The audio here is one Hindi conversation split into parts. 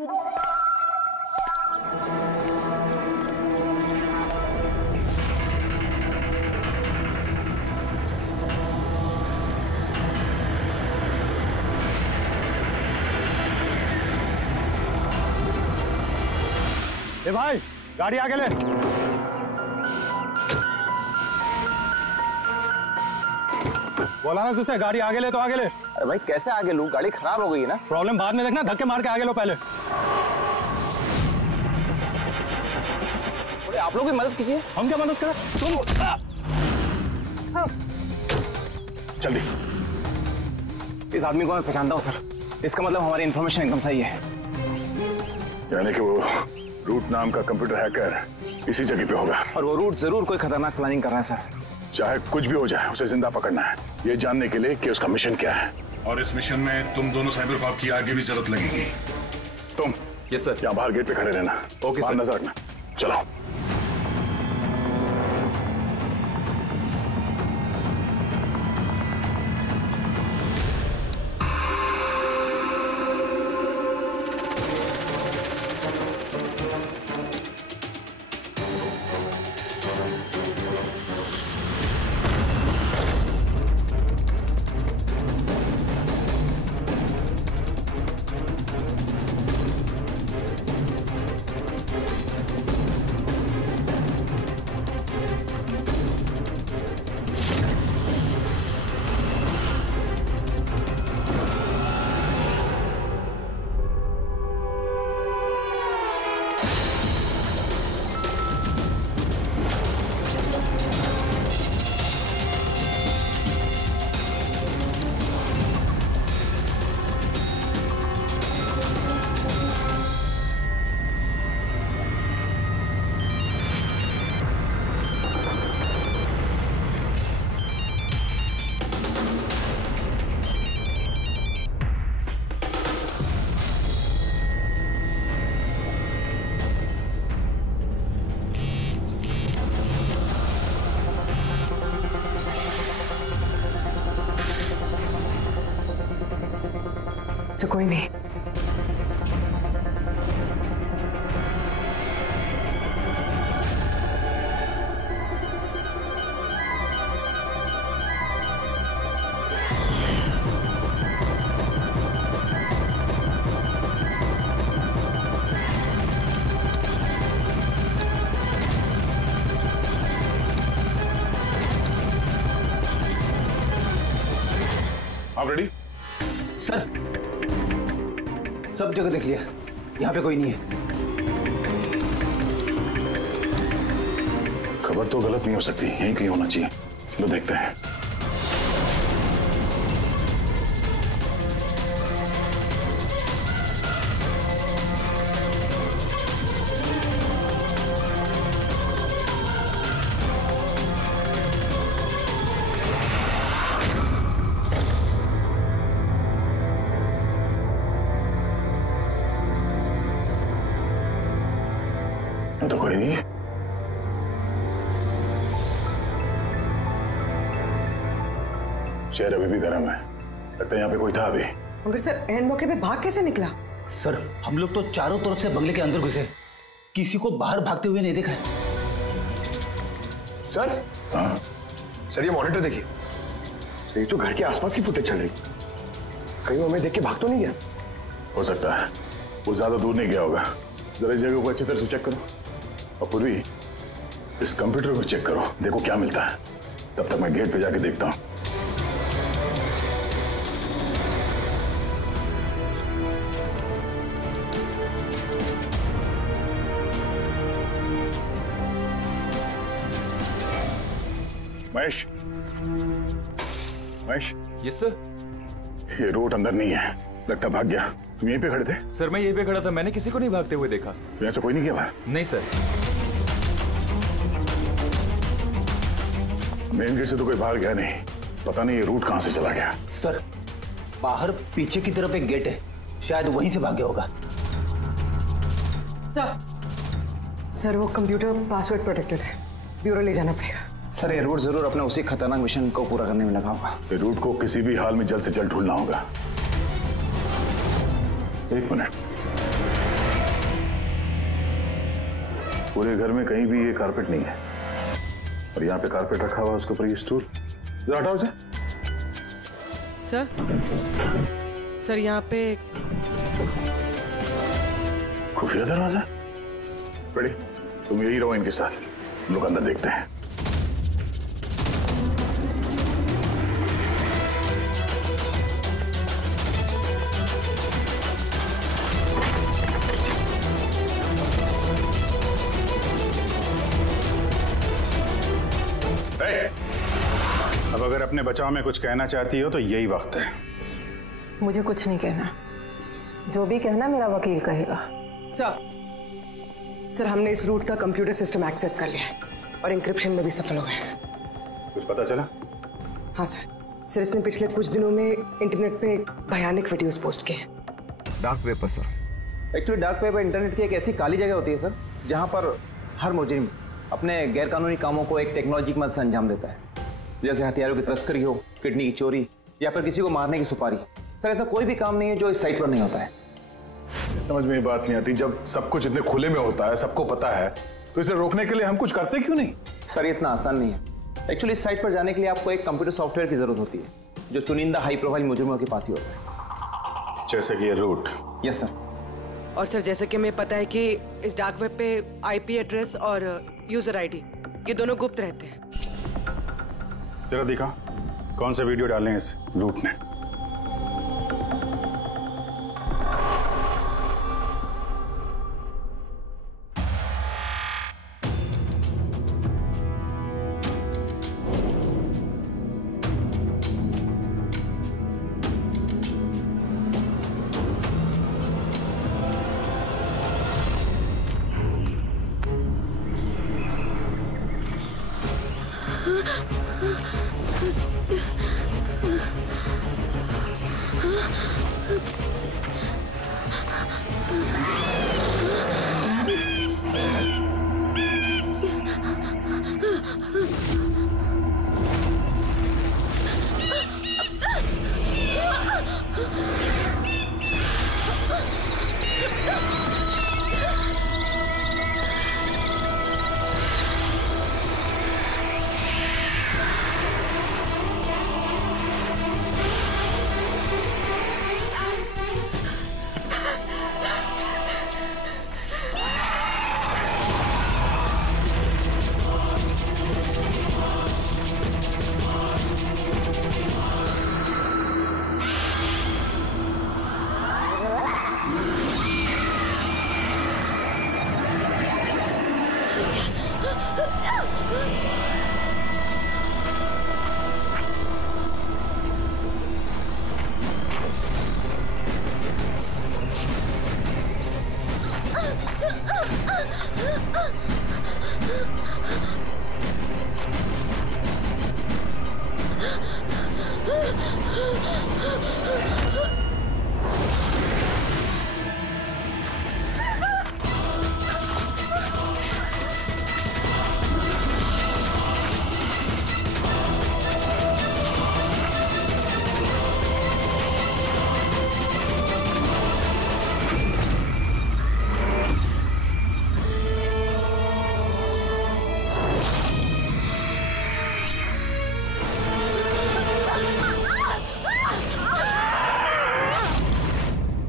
ए भाई, गाड़ी आगे ले। बोला ना तुझसे, गाड़ी आगे ले तो आगे ले। अरे भाई कैसे आगे लूं, गाड़ी खराब हो गई है ना। प्रॉब्लम बाद में देखना, धक्के मार के आगे लो पहले। अरे आप लोग भी मदद कीजिए। हम क्या मदद करें, तुम जल्दी। इस आदमी को मैं पहचानता हूँ सर, इसका मतलब हमारी इन्फॉर्मेशन एकदम सही है। यानी कि वो रूट नाम का कंप्यूटर हैकर इसी जगह पे होगा, और वो रूट जरूर कोई खतरनाक प्लानिंग कर रहा है सर। चाहे कुछ भी हो जाए उसे जिंदा पकड़ना है, ये जानने के लिए कि उसका मिशन क्या है। और इस मिशन में तुम दोनों साइबर कॉप की आगे भी जरूरत लगेगी। तुम यस सर। यहाँ बाहर गेट पे खड़े रहना। Okay sir. नजर रखना। चलो। तो कोई नहीं। आप रेडी? सर सब जगह देख लिया, यहाँ पे कोई नहीं है। खबर तो गलत नहीं हो सकती, यहीं कहीं होना चाहिए। चलो देखते हैं। तो कोई नहीं। शहर अभी भी गर्म है, लगता है यहाँ पे कोई था अभी। मगर सर एंड मौके पे भाग कैसे निकला? सर हम लोग तो चारों तरफ से बंगले के अंदर घुसे, किसी को बाहर भागते हुए नहीं देखा है। सर हाँ सर ये मॉनिटर देखिए, ये तो घर के आसपास की फुटेज चल रही, कहीं वो हमें देख के भाग तो नहीं गया? हो सकता है, वो ज्यादा दूर नहीं गया होगा। जरा इस जगह को अच्छी तरह से चेक करो, और पूर्वी इस कंप्यूटर को चेक करो, देखो क्या मिलता है। तब तक मैं गेट पे जाके देखता हूँ। महेश, महेश। Yes sir. ये रोड अंदर नहीं है, लगता भाग गया। तुम यहीं पे खड़े थे? सर मैं यहीं पे खड़ा था, मैंने किसी को नहीं भागते हुए देखा। यहाँ से कोई नहीं गया बाहर? नहीं सर। मेन गेट से तो कोई बाहर गया नहीं, पता नहीं ये रूट कहां से चला गया। सर बाहर पीछे की तरफ एक गेट है, शायद वहीं से भाग गया होगा। सर वो कंप्यूटर पासवर्ड प्रोटेक्टेड है, ब्यूरो ले जाना पड़ेगा। सर ये रूट जरूर अपने उसी खतरनाक मिशन को पूरा करने में लगा होगा। ये रूट को किसी भी हाल में जल्द से जल्द ढूंढना होगा। एक मिनट। पूरे घर में कहीं भी ये कारपेट नहीं है, और यहाँ पे कारपेट रखा हुआ है, उसके ऊपर ये स्टूल। जरा हटाओ इसे। सर यहाँ पे खुफिया दरवाजा। बड़ी, तुम यही रहो इनके साथ, हम लोग अंदर देखते हैं। अब अगर अपने बचाव में कुछ कहना चाहती हो तो यही वक्त है। मुझे कुछ नहीं कहना, जो भी कहना मेरा वकील कहेगा। सर हमने इस रूट का कंप्यूटर सिस्टम एक्सेस कर लिया है और इंक्रिप्शन में भी सफल हो गए। कुछ पता चला? हाँ सर इसने पिछले कुछ दिनों में इंटरनेट पे भयानक वीडियोस पोस्ट किए। डार्क वेब पर sir. Actually dark web internet की एक ऐसी काली जगह होती है सर, जहाँ पर हर मुजरिम अपने गैरकानूनी कामों को एक टेक्नोलॉजी की मदद से अंजाम देता है, जैसे हथियारों की तस्करी हो, किडनी की चोरी, या फिर किसी को मारने की सुपारी। सर ऐसा कोई भी काम नहीं है जो इस साइट पर नहीं होता है। समझ में ये बात नहीं आती, जब सब कुछ इतने खुले में होता है, सबको पता है, तो इसे रोकने के लिए हम कुछ करते क्यों नहीं? सर ये इतना आसान नहीं है। एक्चुअली इस साइट पर जाने के लिए आपको एक कंप्यूटर सॉफ्टवेयर की जरूरत होती है, जो चुनिंदा हाई प्रोफाइल मुजरिमों के पास ही होता है। जैसे कि ये रूट। Yes sir. और सर जैसे कि हमें पता है कि इस डार्क वेब पे IP एड्रेस और यूजर ID ये दोनों गुप्त रहते हैं। जरा दिखा कौन सा वीडियो डालें इस रूट ने।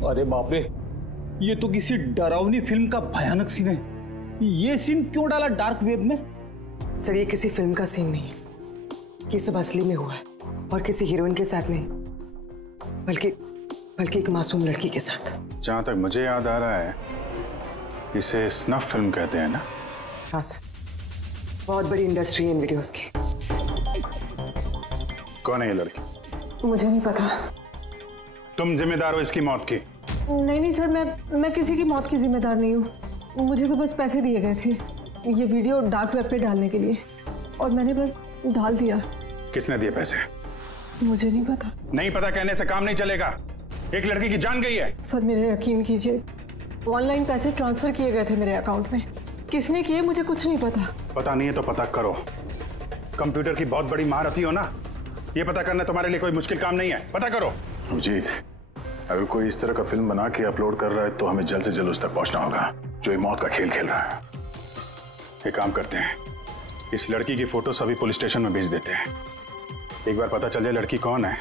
अरे बाप रे, ये तो किसी डरावनी फिल्म का भयानक सीन है। ये सीन क्यों डाला डार्क वेब में? सर ये किसी फिल्म का सीन नहीं है, ये सब असली में हुआ है और किसी हीरोइन के साथ नहीं, बल्कि एक मासूम लड़की के साथ। जहां तक मुझे याद आ रहा है इसे स्नफ फिल्म कहते हैं ना? हाँ सर, बहुत बड़ी इंडस्ट्री है इन वीडियोस की। कौन है ये लड़की? मुझे नहीं पता। तुम जिम्मेदार हो इसकी मौत की? नहीं सर, मैं किसी की मौत की जिम्मेदार नहीं हूँ। मुझे तो बस पैसे दिए गए थे ये वीडियो डार्क वेब पे डालने के लिए, और मैंने बस डाल दिया। किसने दिए पैसे? मुझे नहीं पता। नहीं पता कहने से काम नहीं चलेगा। एक लड़की की जान गई है। सर मेरे यकीन कीजिए, ऑनलाइन पैसे ट्रांसफर किए गए थे मेरे अकाउंट में। किसने किए मुझे कुछ नहीं पता। पता नहीं है तो पता करो। कंप्यूटर की बहुत बड़ी महारथी हो ना, ये पता करना तुम्हारे लिए कोई मुश्किल काम नहीं है। पता करो। अभिजीत, अगर कोई इस तरह का फिल्म बना के अपलोड कर रहा है तो हमें जल्द से जल्द उस तक पहुंचना होगा जो ये मौत का खेल खेल रहा है। एक काम करते हैं, इस लड़की की फोटो सभी पुलिस स्टेशन में भेज देते हैं। एक बार पता चल जाए लड़की कौन है,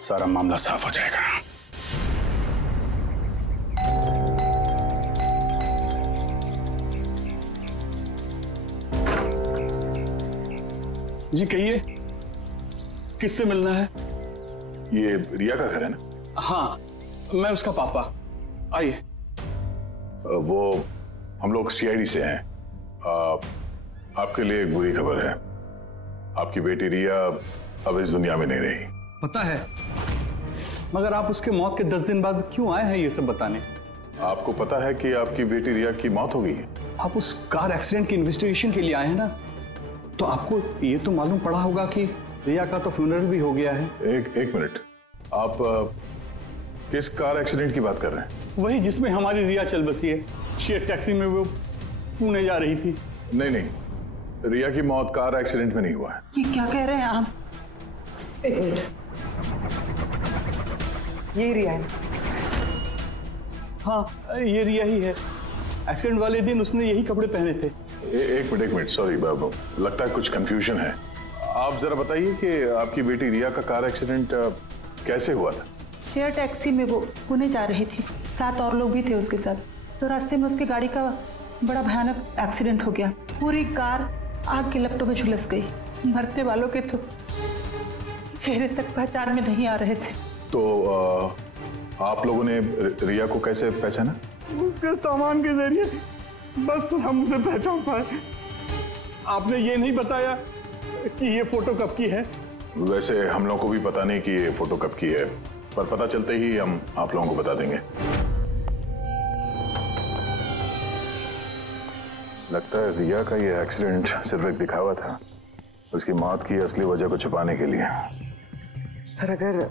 सारा मामला साफ हो जाएगा। जी कहिए, किससे मिलना है? ये रिया का घर है ना? हाँ, मैं उसका पापा। आइए। वो हम लोग सीआईडी से हैं। आपके लिए एक बुरी खबर है। आपकी बेटी रिया अब इस दुनिया में नहीं रही। पता है, मगर आप उसके मौत के 10 दिन बाद क्यों आए हैं ये सब बताने? आपको पता है कि आपकी बेटी रिया की मौत हो गई है? आप उस कार एक्सीडेंट की इन्वेस्टिगेशन के लिए आए हैं ना, तो आपको ये तो मालूम पड़ा होगा कि रिया का तो फ्यूनरल भी हो गया है। एक मिनट, आप किस कार एक्सीडेंट की बात कर रहे हैं? वही जिसमें हमारी रिया चल बसी है। शेयर टैक्सी में वो पुणे जा रही थी। नहीं, रिया की मौत कार एक्सीडेंट में नहीं हुआ है। ये क्या कह रहे हैं आप? एक मिनट, यही रिया है। हाँ, ये रिया ही है। एक्सीडेंट वाले दिन उसने यही कपड़े पहने थे। एक मिनट, सॉरी बाबू, लगता है कुछ कंफ्यूजन है। आप जरा बताइए कि आपकी बेटी रिया का कार एक्सीडेंट कैसे हुआ था? शेयर टैक्सी में वो पुणे जा रही थी, 7 और लोग भी थे उसके साथ। तो रास्ते में उसकी गाड़ी का बड़ा भयानक एक्सीडेंट हो गया। पूरी कार आग की लपटों में झुलस गई। मरने वालों के तो चेहरे तक पहचान में नहीं आ रहे थे। तो आप लोगों ने रिया को कैसे पहचाना? उसके सामान के जरिए बस हम उसे पहचान पाए। आपने ये नहीं बताया कि ये फोटो कब की है? वैसे हम लोगों को भी पता नहीं कि ये फोटो कब की है, पर पता चलते ही हम आप लोगों को बता देंगे। लगता है रिया का ये एक्सीडेंट सिर्फ एक दिखावा था, उसकी मौत की असली वजह को छुपाने के लिए। सर, अगर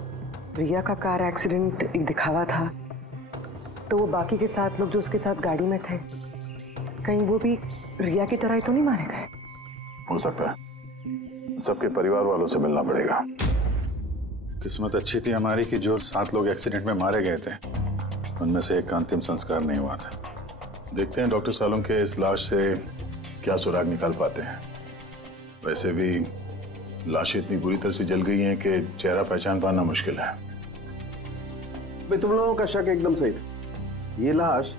रिया का कार एक्सीडेंट एक दिखावा था, तो वो बाकी के 7 लोग जो उसके साथ गाड़ी में थे, कहीं वो भी रिया की तरह ही तो नहीं मारे गए? हो सकता है। सबके परिवार वालों से मिलना पड़ेगा। किस्मत अच्छी थी हमारी कि जो 7 लोग एक्सीडेंट में मारे गए थे, उनमें से एक का अंतिम संस्कार नहीं हुआ था। देखते हैं डॉक्टर सालों के इस लाश से क्या सुराग निकाल पाते हैं। वैसे भी लाशें इतनी बुरी तरह से जल गई हैं कि चेहरा पहचान पाना मुश्किल है। तुम लोगों का शक एकदम सही था। ये लाश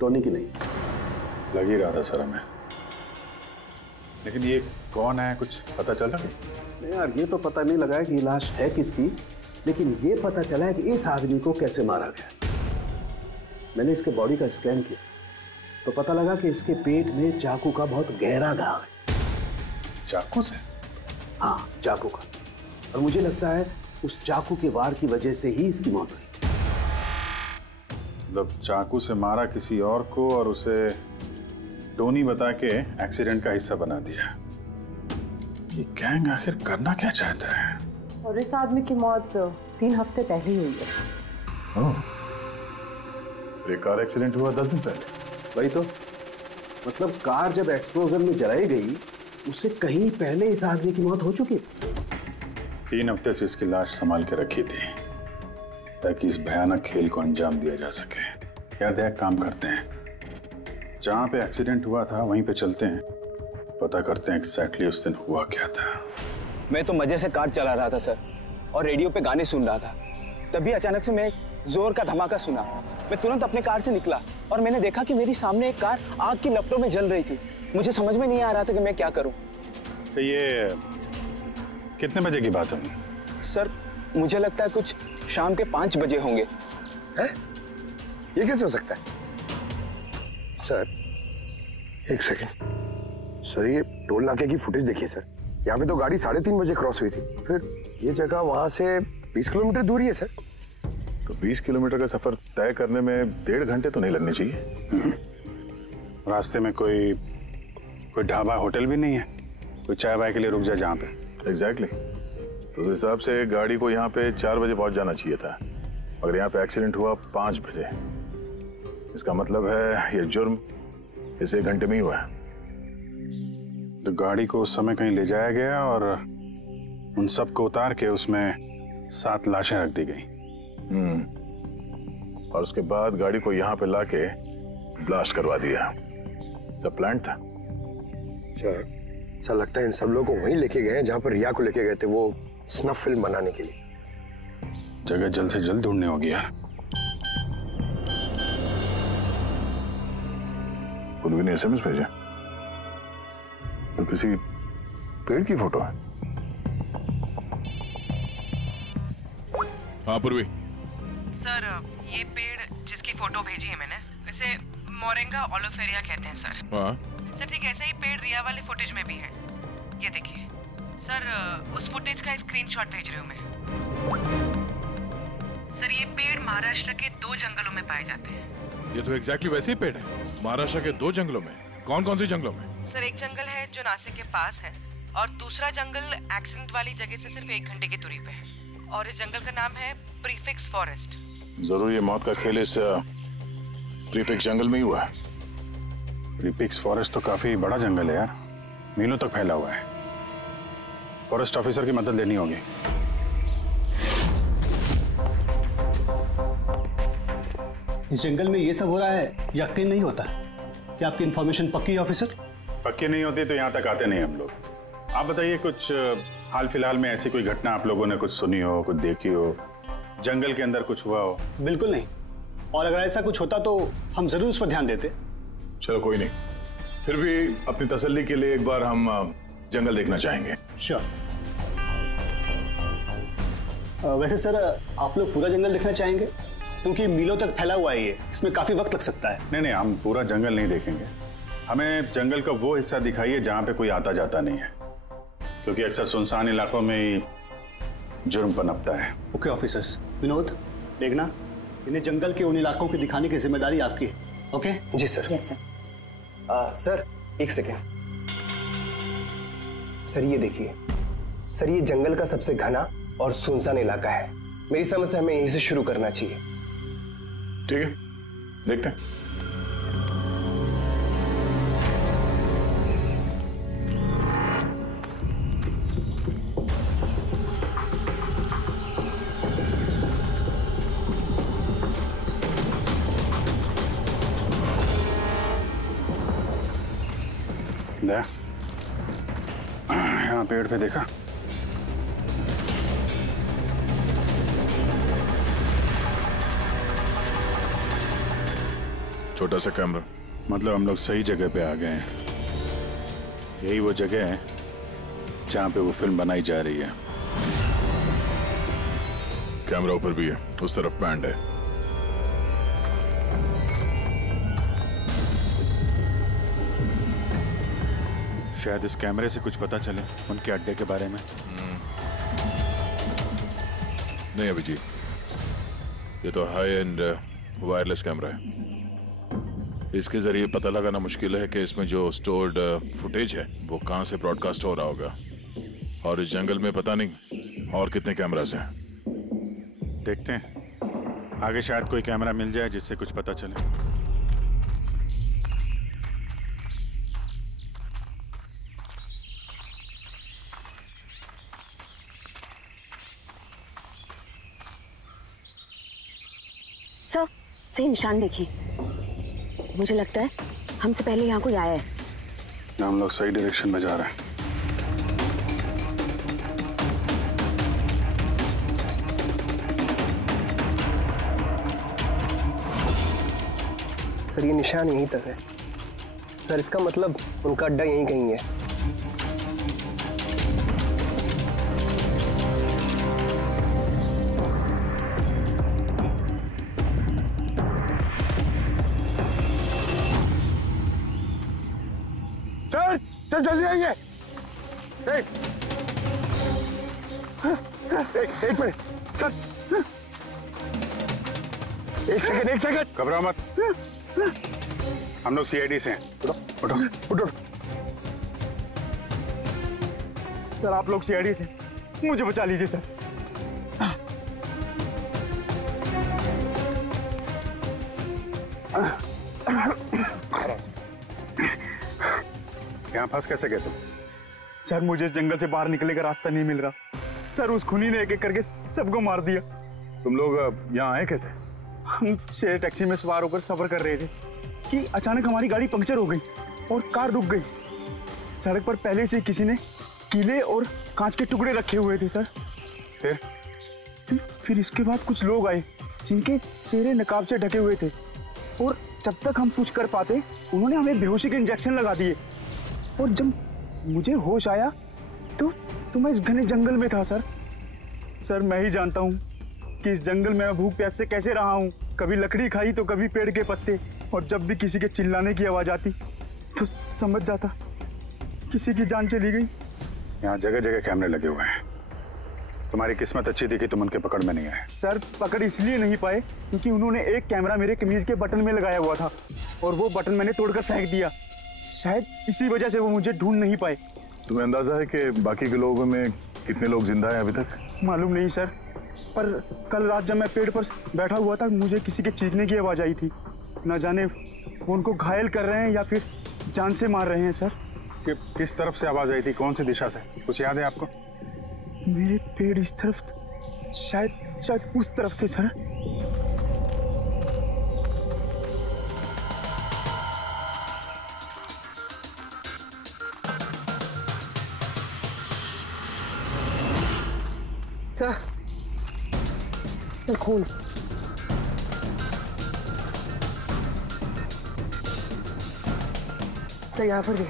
टोनी की नहीं। लग ही रहा था सर हमें, लेकिन ये कौन है कुछ पता चला? नहीं यार, ये तो पता नहीं लगा है कि ये लाश है किसकी, लेकिन ये पता चला है कि इस आदमी को कैसे मारा गया। मैंने इसके बॉडी का स्कैन किया तो पता लगा कि इसके पेट में चाकू का बहुत गहरा घाव है। चाकू से? हाँ, चाकू का। और मुझे लगता है उस चाकू के वार की वजह से ही इसकी मौत हुई। मतलब चाकू से मारा किसी और को और उसे टोनी बता के एक्सीडेंट का हिस्सा बना दिया। ये गैंग आखिर करना क्या चाहता है? और इस आदमी की मौत 3 हफ्ते पहले ही हुई है। ये कार एक्सीडेंट हुआ 10 दिन पहले। वही तो, मतलब कार जब एक्सप्लोजन में जलाई गई, उससे कहीं पहले इस आदमी की मौत हो चुकी। 3 हफ्ते से इसकी लाश संभाल के रखी थी ताकि इस भयानक खेल को अंजाम दिया जा सके। यार एक काम करते हैं, जहां पे एक्सीडेंट हुआ था वहीं पे चलते हैं, पता करते हैं एग्जैक्टली उस दिन हुआ क्या था। मैं तो मजे से कार चला रहा था सर, और रेडियो पे गाने सुन रहा था। तभी अचानक से मैं जोर का धमाका सुना। मैं तुरंत अपने कार से निकला और मैंने देखा कि मेरी सामने एक कार आग की लपटों में जल रही थी। मुझे समझ में नहीं आ रहा था कि मैं क्या करूं। तो ये कितने बजे की बात होगी? सर, मुझे लगता है कुछ शाम के 5 बजे होंगे। है? ये कैसे हो सकता है? सर, एक सेकंड। सर, ये टोल नाके की फुटेज देखिए सर। यहाँ पे तो गाड़ी 3:30 बजे क्रॉस हुई थी। फिर ये जगह वहां से 20 किलोमीटर दूर ही है सर। तो 20 किलोमीटर का सफर तय करने में 1.5 घंटे तो नहीं लगने चाहिए। रास्ते में कोई ढाबा होटल भी नहीं है, कोई चाय वाय के लिए रुक जाए जहाँ पे। एग्जैक्टली। तो उस हिसाब से गाड़ी को यहाँ पे 4 बजे पहुंच जाना चाहिए था, मगर यहाँ पे एक्सीडेंट हुआ 5 बजे। इसका मतलब है ये जुर्म इस 1 घंटे में ही हुआ है। तो गाड़ी को उस समय कहीं ले जाया गया और उन सबको उतार के उसमें 7 लाशें रख दी गई। और उसके बाद गाड़ी को यहाँ पे लाके ब्लास्ट करवा दिया। सब प्लान था। सर, ऐसा लगता है इन सब लोगों को वहीं लेके गए हैं जहां पर रिया को लेके गए थे, वो स्नफ फिल्म बनाने के लिए। जगह जल्द से जल्द ढूंढनी होगी यार। पूर्वी ने SMS भेजा तो किसी पेड़ की फोटो है। हाँ पूर्वी। सर, ये पेड़ जिसकी फोटो भेजी है मैंने, इसे मोरिंगा ओलिफेरिया कहते हैं सर। हाँ सर, ठीक ऐसा ही पेड़ रिया वाले फुटेज में भी है। ये देखिए सर, उस फुटेज का स्क्रीनशॉट भेज रही हूँ मैं। सर, ये पेड़ महाराष्ट्र के 2 जंगलों में पाए जाते हैं। ये तो एग्जैक्टली वैसे ही पेड़ है, महाराष्ट्र के 2 जंगलों में। कौन कौन सी जंगलों में? सर, एक जंगल है जो नासिक के पास है और दूसरा जंगल एक्सीडेंट वाली जगह से सिर्फ 1 घंटे की दूरी पे है और इस जंगल का नाम है प्रीफिक्स फॉरेस्ट। जरूर ये मौत का खेल इस प्रीफिक्स जंगल में ही हुआ है। प्रीफिक्स फॉरेस्ट तो काफी बड़ा जंगल है यार, मीलों तक फैला हुआ है। फॉरेस्ट ऑफिसर की मदद लेनी होगी। इस जंगल में ये सब हो रहा है, यकीन नहीं होता कि आपकी इंफॉर्मेशन पक्की है ऑफिसर? पक्की नहीं होती तो यहाँ तक आते नहीं हम लोग। आप बताइए, कुछ हाल फिलहाल में ऐसी कोई घटना आप लोगों ने कुछ सुनी हो, कुछ देखी हो, जंगल के अंदर कुछ हुआ हो? बिल्कुल नहीं, और अगर ऐसा कुछ होता तो हम जरूर उस पर ध्यान देते। चलो कोई नहीं, फिर भी अपनी तसल्ली के लिए एक बार हम जंगल देखना चाहेंगे। श्योर। वैसे सर, आप लोग पूरा जंगल देखना चाहेंगे? क्योंकि मीलों तक फैला हुआ है ये, इसमें काफी वक्त लग सकता है। नहीं, हम पूरा जंगल नहीं देखेंगे। हमें जंगल का वो हिस्सा दिखाइए जहाँ पे कोई आता जाता नहीं है, क्योंकि अक्सर सुनसान इलाकों में ही जुर्म पनपता है। Okay officers. विनोद, देखना, इन्हें जंगल के उन इलाकों की दिखाने की जिम्मेदारी आपकी है। ओके? जी सर। Yes sir. सर, एक सेकेंड। सर, ये देखिए सर, ये जंगल का सबसे घना और सुनसान इलाका है। मेरी समझ से हमें यहीं से शुरू करना चाहिए। ठीक है, देखते हैं। यहाँ पेड़ पे देखा? छोटा सा कैमरा। मतलब हम लोग सही जगह पे आ गए हैं। यही वो जगह है जहाँ पे वो फिल्म बनाई जा रही है। कैमरा ऊपर भी है, उस तरफ पैंड है। शायद इस कैमरे से कुछ पता चले उनके अड्डे के बारे में। नहीं अभिजीत, ये तो हाई एंड वायरलेस कैमरा है। इसके जरिए पता लगाना मुश्किल है कि इसमें जो स्टोर्ड फुटेज है वो कहाँ से ब्रॉडकास्ट हो रहा होगा, और इस जंगल में पता नहीं और कितने कैमरास हैं। देखते हैं, आगे शायद कोई कैमरा मिल जाए जिससे कुछ पता चले। सर, सही निशान देखिए। मुझे लगता है हमसे पहले यहाँ कोई आया है। हम लोग सही डायरेक्शन में जा रहे हैं। सर, ये निशान यहीं तक है। सर, इसका मतलब उनका अड्डा यहीं कहीं है। सर जल्दी आइए। एक मिनट सर, एक सेकंड। घबराओ मत, हम लोग CID से हैं। उठो उठो। सर, आप लोग CID से, मुझे बचा लीजिए सर। यहाँ फंस कैसे गए तुम? सर, मुझे इस जंगल से बाहर निकलने का रास्ता नहीं मिल रहा। सर, उस खूनी ने एक एक करके सबको मार दिया। तुम लोग यहाँ आए कैसे? हम शेयर टैक्सी में सवार होकर सफर कर रहे थे कि अचानक हमारी गाड़ी पंक्चर हो गई और कार रुक गई। सड़क पर पहले से किसी ने कीले और कांच के टुकड़े रखे हुए थे सर। फिर इसके बाद कुछ लोग आए जिनके चेहरे नकाब से ढके हुए थे और जब तक हम कुछ कर पाते उन्होंने हमें बेहोशी के इंजेक्शन लगा दिए। और जब मुझे होश आया तो मैं इस घने जंगल में था सर। मैं ही जानता हूँ कि इस जंगल में मैं भूख प्यास से कैसे रहा हूँ। कभी लकड़ी खाई तो कभी पेड़ के पत्ते, और जब भी किसी के चिल्लाने की आवाज आती तो समझ जाता किसी की जान चली गई। यहाँ जगह जगह कैमरे लगे हुए हैं। तुम्हारी किस्मत अच्छी थी कि तुम उनके पकड़ में नहीं आए। सर पकड़ इसलिए नहीं पाए क्योंकि उन्होंने एक कैमरा मेरे कमीज के बटन में लगाया हुआ था और वो बटन मैंने तोड़कर फेंक दिया। शायद इसी वजह से वो मुझे ढूंढ नहीं पाए। तुम्हें अंदाजा है कि बाकी के लोगों में कितने लोग जिंदा हैं अभी तक? मालूम नहीं सर, पर कल रात जब मैं पेड़ पर बैठा हुआ था मुझे किसी के चीखने की आवाज आई थी। न जाने वो उनको घायल कर रहे हैं या फिर जान से मार रहे हैं सर। कि किस तरफ से आवाज आई थी, कौन सी दिशा से, कुछ याद है आपको? मेरे पेड़ इस तरफ, शायद उस तरफ से सर। सर खून। तो यहाँ पर भी।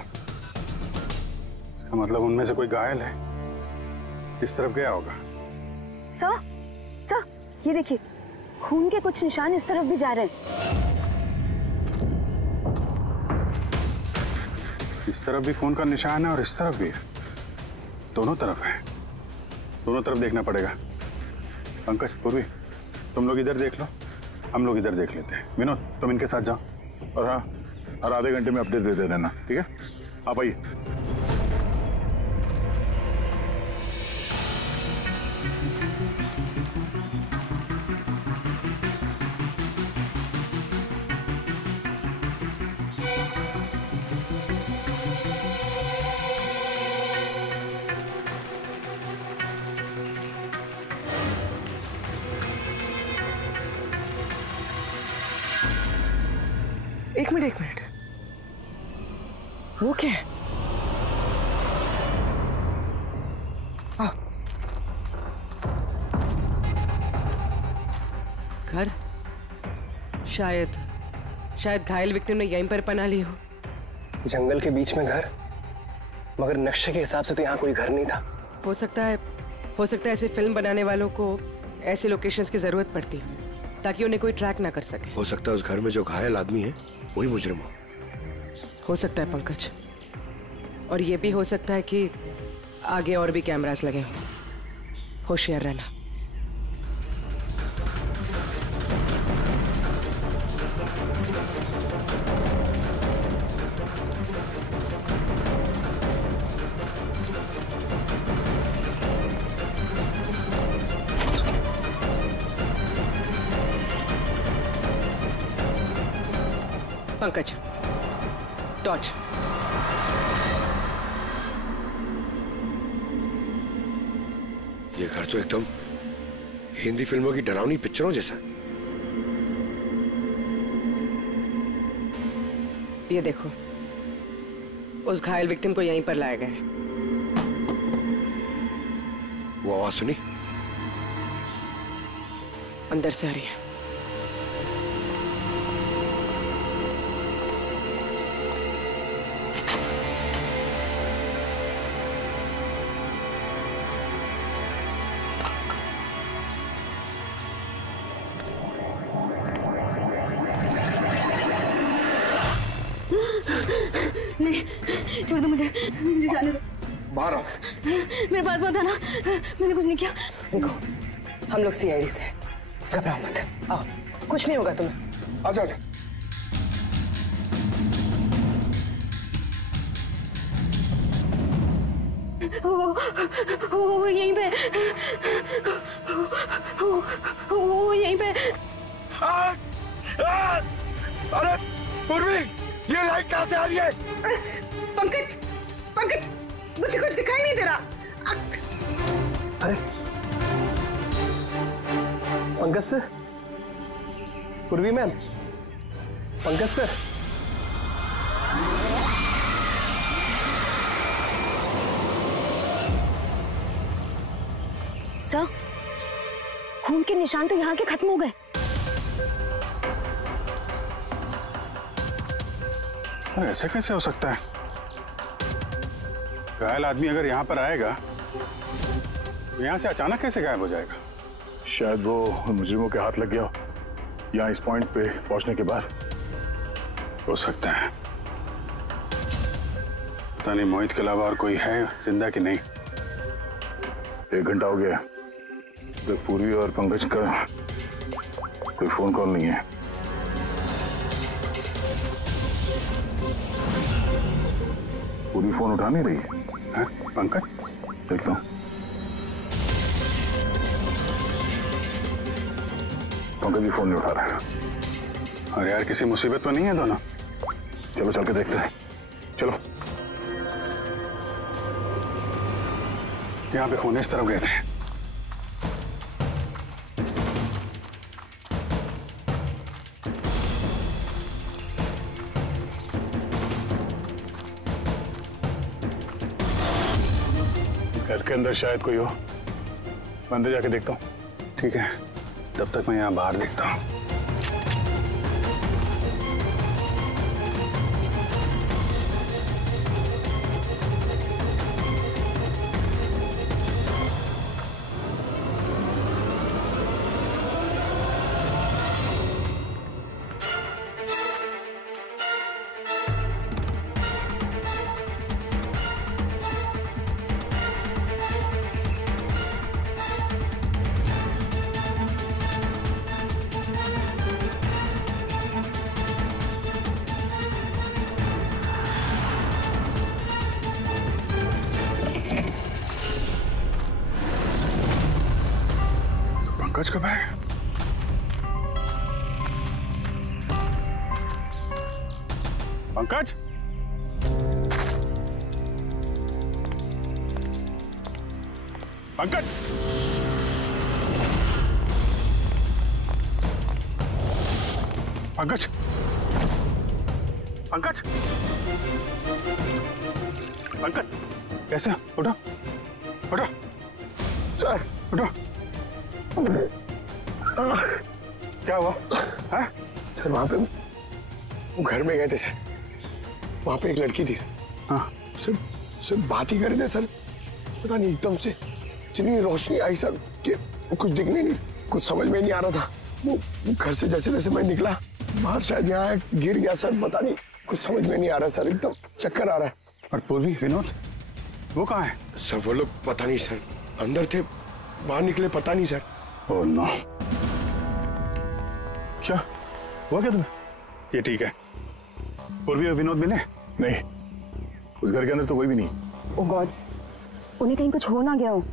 इसका मतलब उनमें से कोई घायल है। किस तरफ गया होगा? सर ये देखिए, खून के कुछ निशान इस तरफ भी जा रहे हैं। इस तरफ भी खून का निशान है और इस तरफ भी है। दोनों तरफ है। दोनों तरफ देखना पड़ेगा। पंकज, पूर्वी, तुम लोग इधर देख लो, हम लोग इधर देख लेते हैं। विनोद, तुम इनके साथ जाओ और हाँ, हर आधे घंटे में अपडेट देते रहना, ठीक है? आप आइए। एक मिनट, वो क्या है? घर? शायद घायल विक्टिम ने यहीं पर पनाह ली हो। जंगल के बीच में घर, मगर नक्शे के हिसाब से तो यहाँ कोई घर नहीं था। हो सकता है ऐसे फिल्म बनाने वालों को ऐसे लोकेशंस की जरूरत पड़ती हो ताकि उन्हें कोई ट्रैक ना कर सके। हो सकता है उस घर में जो घायल आदमी है वही मुजरिम हो सकता है पंकज, और ये भी हो सकता है कि आगे और भी कैमरास लगे हों। होशियार रहना। पंकज, टॉर्च। ये घर तो एकदम हिंदी फिल्मों की डरावनी पिक्चरों जैसा। ये देखो, उस घायल विक्टिम को यहीं पर लाया गया है। वो आवाज सुनी? अंदर से आ रही है। नहीं, छोड़ दो मुझे जाने दो। बाहर आओ। मेरे पास मत आना, मैंने कुछ नहीं किया। देखो, हम लोग सीआईडी से, घबराओ मत। आओ, कुछ नहीं होगा तुम्हें। आजा। वो यहीं पे, वो यहीं पे। अरे पूर्वी, ये लाइट कहाँ से आ रही है? पंकज, मुझे कुछ दिखाई नहीं दे रहा। अरे पंकज सर, पूर्वी मैम, पंकज सर। खून के निशान तो यहाँ के खत्म हो गए। अरे ऐसे कैसे हो सकता है? घायल आदमी अगर यहाँ पर आएगा तो यहाँ से अचानक कैसे गायब हो जाएगा? शायद वो मुजरिमों के हाथ लग गया हो यहाँ इस पॉइंट पे पहुंचने के बाद। हो सकता है। पता नहीं मोहित के अलावा और कोई है जिंदा कि नहीं। 1 घंटा हो गया तो पूर्वी और पंकज का कोई फोन कॉल नहीं है। पूरी फोन उठा नहीं रही है। पंकज देखता हूँ। पंकज भी फोन नहीं उठा रहा है। अरे यार किसी मुसीबत में नहीं है दोनों? चलो चल के देखते हैं। चलो। यहाँ पे खून इस तरफ गए थे। घर के अंदर शायद कोई हो। मैं अंदर जाके देखता हूँ। ठीक है, तब तक मैं यहाँ बाहर देखता हूँ। पंकज कब है? पंकज? पंकज? पंकज? पंकज? पंकज? कैसे? उठो, उठो, सर, उठो। क्या हुआ? हाँ? सर वहां पे वो घर में गए थे सर। वहां पे एक लड़की थी सर। हाँ। सर बात ही कर रहे थे सर। पता नहीं एकदम से इतनी रोशनी आई सर कि कुछ दिखने नहीं, कुछ समझ में नहीं आ रहा था। वो घर से जैसे जैसे मैं निकला बाहर शायद यहाँ गिर गया सर। पता नहीं कुछ समझ में नहीं आ रहा सर, एकदम चक्कर आ रहा है। और पूर्वी विनोद वो कहाँ है? सर वो लोग पता नहीं सर, अंदर थे बाहर निकले पता नहीं सर। Oh no. क्या हुआ क्या तुम्हें? ये ठीक है। पूर्वी और विनोद मिले? नहीं, उस घर के अंदर तो कोई भी नहीं। ओह गॉड, उन्हें कहीं कुछ हो ना गया हो।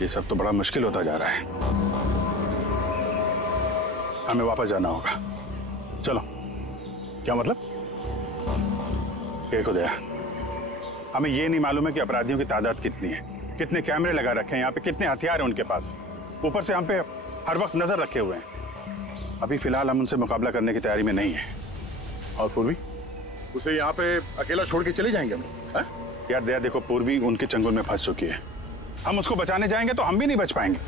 ये सब तो बड़ा मुश्किल होता जा रहा है। हमें वापस जाना होगा। चलो। क्या मतलब? देखो दया, हमें ये नहीं मालूम है कि अपराधियों की तादाद कितनी है, कितने कैमरे लगा रखे हैं यहाँ पे, कितने हथियार हैं उनके पास। ऊपर से हम पे हर वक्त नजर रखे हुए हैं। अभी फिलहाल हम उनसे मुकाबला करने की तैयारी में नहीं है। और पूर्वी उसे यहाँ पे अकेला छोड़ के चले जाएंगे हम? यार दया देखो, पूर्वी उनके चंगुल में फंस चुकी है। हम उसको बचाने जाएंगे तो हम भी नहीं बच पाएंगे।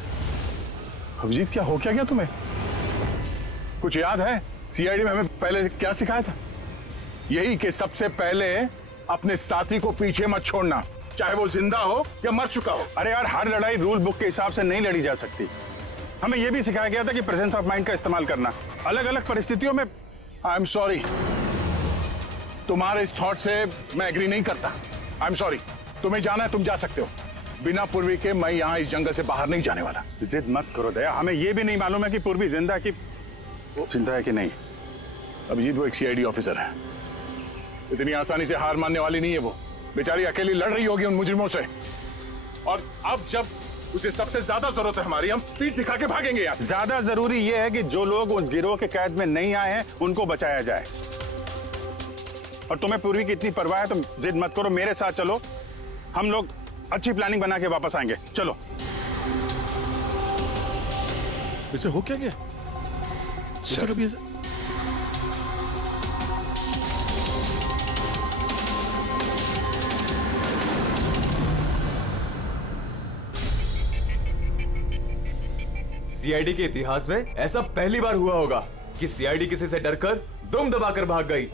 अभिजीत क्या हो क्या गया तुम्हें? कुछ याद है सीआईडी में हमें पहले क्या सिखाया था? यही कि सबसे पहले अपने साथी को पीछे मत छोड़ना, चाहे वो जिंदा हो या मर चुका हो। अरे यार हर लड़ाई रूल बुक के हिसाब से नहीं लड़ी जा सकती। हमें यह भी सिखाया गया था कि प्रेजेंस ऑफ माइंड का इस्तेमाल करना अलग अलग परिस्थितियों में। आई एम सॉरी, तुम्हारे इस थॉट से मैं एग्री नहीं करता। I am sorry. तुम्हें जाना है तुम जा सकते हो, बिना पूर्वी के मैं यहाँ इस जंगल से बाहर नहीं जाने वाला। जिद मत करो दया, हमें यह भी नहीं मालूम है कि पूर्वी जिंदा है कि नहीं। अभिजीत वो एक सीआईडी ऑफिसर है, इतनी आसानी से हार मानने वाली नहीं है। वो बेचारी अकेली लड़ रही होगी उन मुजरिमों से। और अब जब उसे सबसे ज्यादा जरूरत है हमारी। हम पीठ दिखा के भागेंगे यहाँ। ज्यादा जरूरी यह है कि जो लोग उस गिरोह के कैद में नहीं आए हैं उनको बचाया जाए। और तुम्हें पूर्वी की इतनी परवाह है तो जिद मत करो, मेरे साथ चलो। हम लोग अच्छी प्लानिंग बना के वापस आएंगे। चलो। इसे हो क्या गया? सर अभी सीआईडी के इतिहास में ऐसा पहली बार हुआ होगा कि सीआईडी किसी से डरकर दुम दबाकर भाग गई।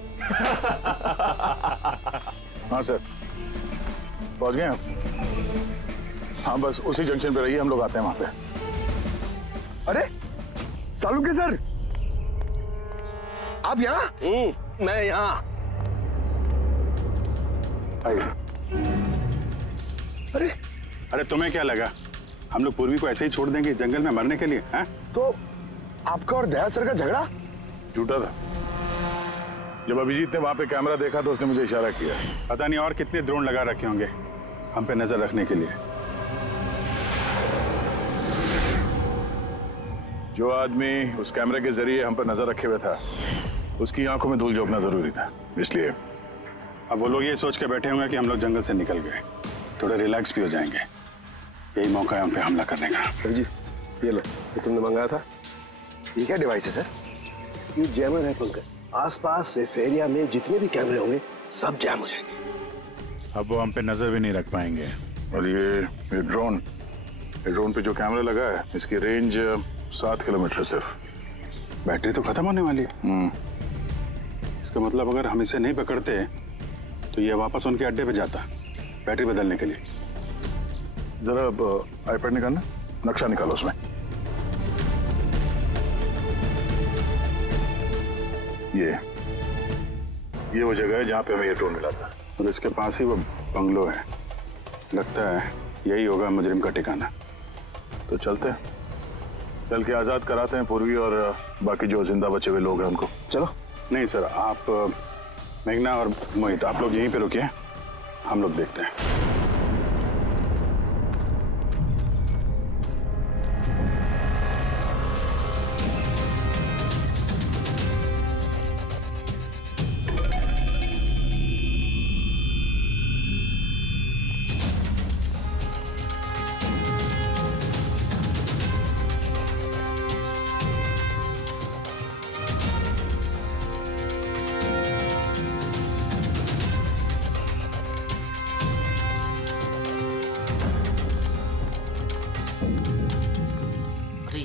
हाँ सर, पहुंच गए आप? हाँ बस उसी जंक्शन पे रहिए, हम लोग आते हैं वहां पे। अरे सालुंके सर, आप यहाँ? मैं यहाँ। अरे तुम्हें क्या लगा हम लोग पूर्वी को ऐसे ही छोड़ देंगे जंगल में मरने के लिए? हैं? तो आपका और दया सर का झगड़ा झूठा था। जब अभिजीत ने वहां पे कैमरा देखा तो उसने मुझे इशारा किया। पता नहीं और कितने ड्रोन लगा रखे होंगे हम पे नजर रखने के लिए। जो आदमी उस कैमरे के जरिए हम पर नजर रखे हुए था उसकी आंखों में धूल झोंकना जरूरी था, इसलिए। अब वो लोग ये सोच के बैठे होंगे कि हम लोग जंगल से निकल गए, थोड़े रिलैक्स भी हो जाएंगे। यही मौका है हम पे हमला करने का। अभिजीत ये लो, ये तुमने मंगाया था। ये क्या डिवाइस है सर? ये जैमर है पंकज। आसपास इस एरिया में जितने भी कैमरे होंगे सब जैम हो जाएंगे। अब वो हम पे नजर भी नहीं रख पाएंगे। और ये ड्रोन पे जो कैमरा लगा है इसकी रेंज 7 किलोमीटर सिर्फ। बैटरी तो खत्म होने वाली है। इसका मतलब अगर हम इसे नहीं पकड़ते तो ये वापस उनके अड्डे पे जाता बैटरी बदलने के लिए। जरा आईपैड निकालना, नक्शा निकालो उसमें। ये वो जगह है जहाँ पे हमें ये ड्रोन मिला था और इसके पास ही वो बंगलो है। लगता है यही होगा मुजरिम का ठिकाना। तो चलते हैं, चल के आजाद कराते हैं पूर्वी और बाकी जो जिंदा बचे हुए लोग हैं उनको। चलो। नहीं सर, आप मेघना और मोहित आप लोग यहीं पे रुकिए, हम लोग देखते हैं।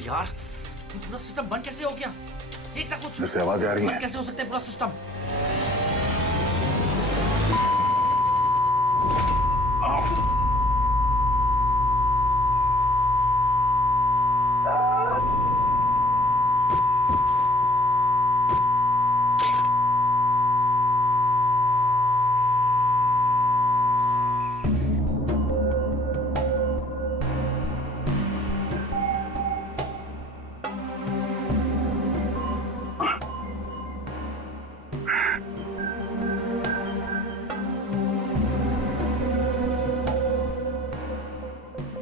यार पूरा सिस्टम बंद कैसे हो गया? देखता कुछ जैसे आवाजें आ रही हैं। कैसे हो सकता है पूरा सिस्टम?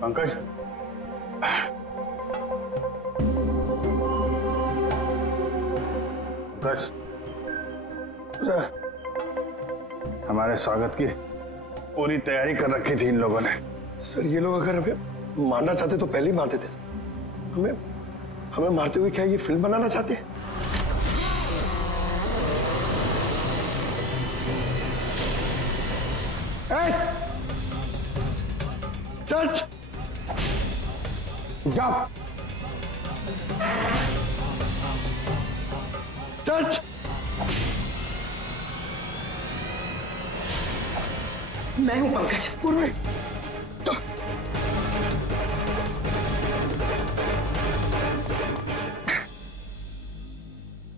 पंकज, हमारे स्वागत की पूरी तैयारी कर रखी थी इन लोगों ने। सर ये लोग अगर हमें मारना चाहते तो पहले ही मार देते। हमें मारते हुए क्या ये फिल्म बनाना चाहते हैं? सर्च जाओ, सर्च। मैं हूं पंकज। पूर्वी,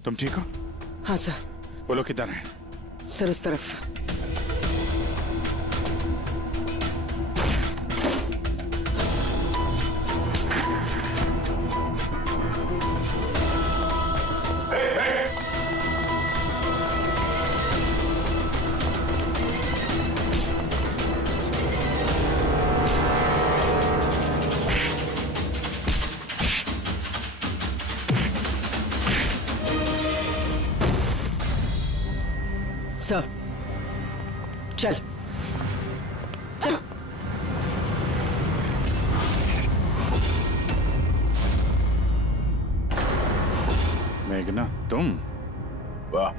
तुम ठीक हो? हाँ सर। वो लोग किधर हैं? सर उस तरफ। सर चल चल। मेघना तुम? वाह,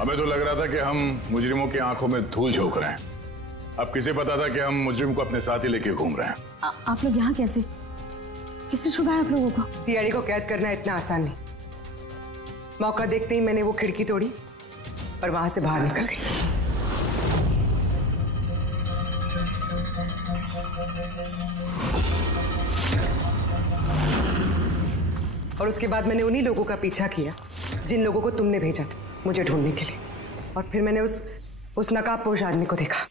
हमें तो लग रहा था कि हम मुजरिमों की आंखों में धूल झोंक रहे हैं। अब किसे पता था कि हम मुजरिम को अपने साथ ही लेके घूम रहे हैं। आप लोग यहाँ कैसे? किसने छुड़वाया आप लोगों को? सीआईडी को कैद करना इतना आसान नहीं। मौका देखते ही मैंने वो खिड़की तोड़ी और वहां से बाहर निकल गई। और उसके बाद मैंने उन्हीं लोगों का पीछा किया जिन लोगों को तुमने भेजा था मुझे ढूंढने के लिए। और फिर मैंने उस नकाबपोश आदमी को देखा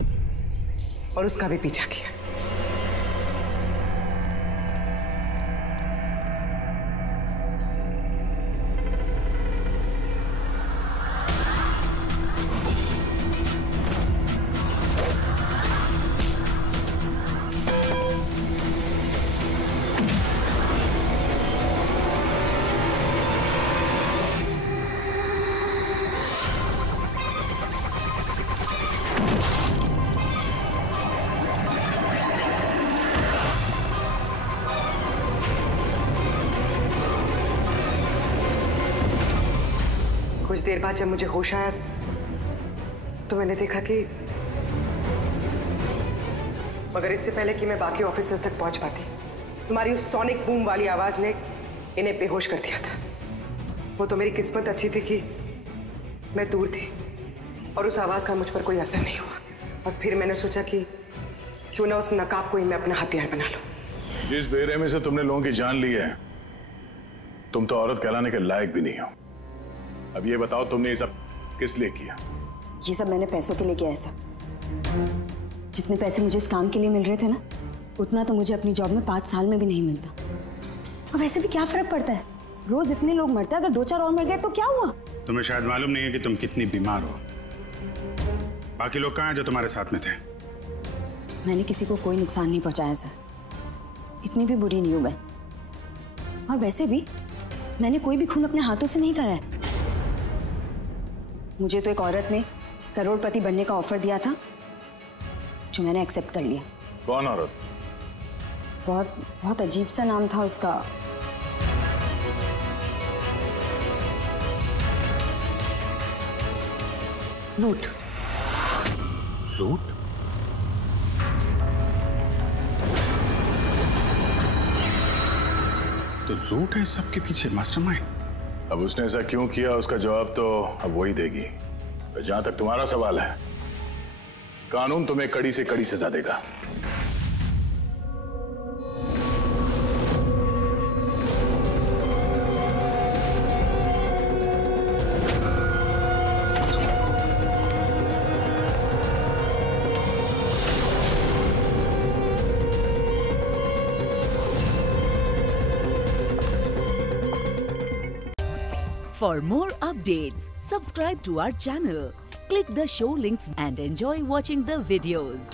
और उसका भी पीछा किया। कुछ देर बाद जब मुझे होश आया तो मैंने देखा कि मगर इससे पहले कि मैं बाकी ऑफिसर्स तक पहुंच पाती, तुम्हारी उस सोनिक बूम वाली आवाज ने इन्हें बेहोश कर दिया था। वो तो मेरी किस्मत अच्छी थी कि मैं दूर थी और उस आवाज का मुझ पर कोई असर नहीं हुआ। और फिर मैंने सोचा कि क्यों ना उस नकाब को ही मैं अपना हथियार बना लूं। जिस बेरहमी से तुमने लोगों की जान ली है, तुम तो औरत कहलाने के लायक भी नहीं हो। अब ये बताओ, तुमने ये सब किस लिए किया? ये सब मैंने पैसों के लिए किया है सर। जितने पैसे मुझे इस काम के लिए मिल रहे थे ना, उतना तो मुझे अपनी जॉब में 5 साल में भी नहीं मिलता। और वैसे भी क्या फर्क पड़ता है, रोज इतने लोग मरते हैं, अगर 2-4 और मर गए तो क्या हुआ? तुम्हें शायद मालूम नहीं है कि तुम कितनी बीमार हो। बाकी लोग कहाँ हैं जो तुम्हारे साथ में थे? मैंने किसी को कोई नुकसान नहीं पहुंचाया सर, इतनी भी बुरी नहीं हूं मैं। और वैसे भी मैंने कोई भी खून अपने हाथों से नहीं करा है। मुझे तो एक औरत ने करोड़पति बनने का ऑफर दिया था जो मैंने एक्सेप्ट कर लिया। कौन औरत? बहुत अजीब सा नाम था उसका। रूट। रूट? तो रूट है सबके पीछे मास्टरमाइंड। अब उसने ऐसा क्यों किया, उसका जवाब तो अब वही देगी। जहां तक तुम्हारा सवाल है, कानून तुम्हें कड़ी से कड़ी सजा देगा। For more updates, subscribe to our channel, click the show links and enjoy watching the videos.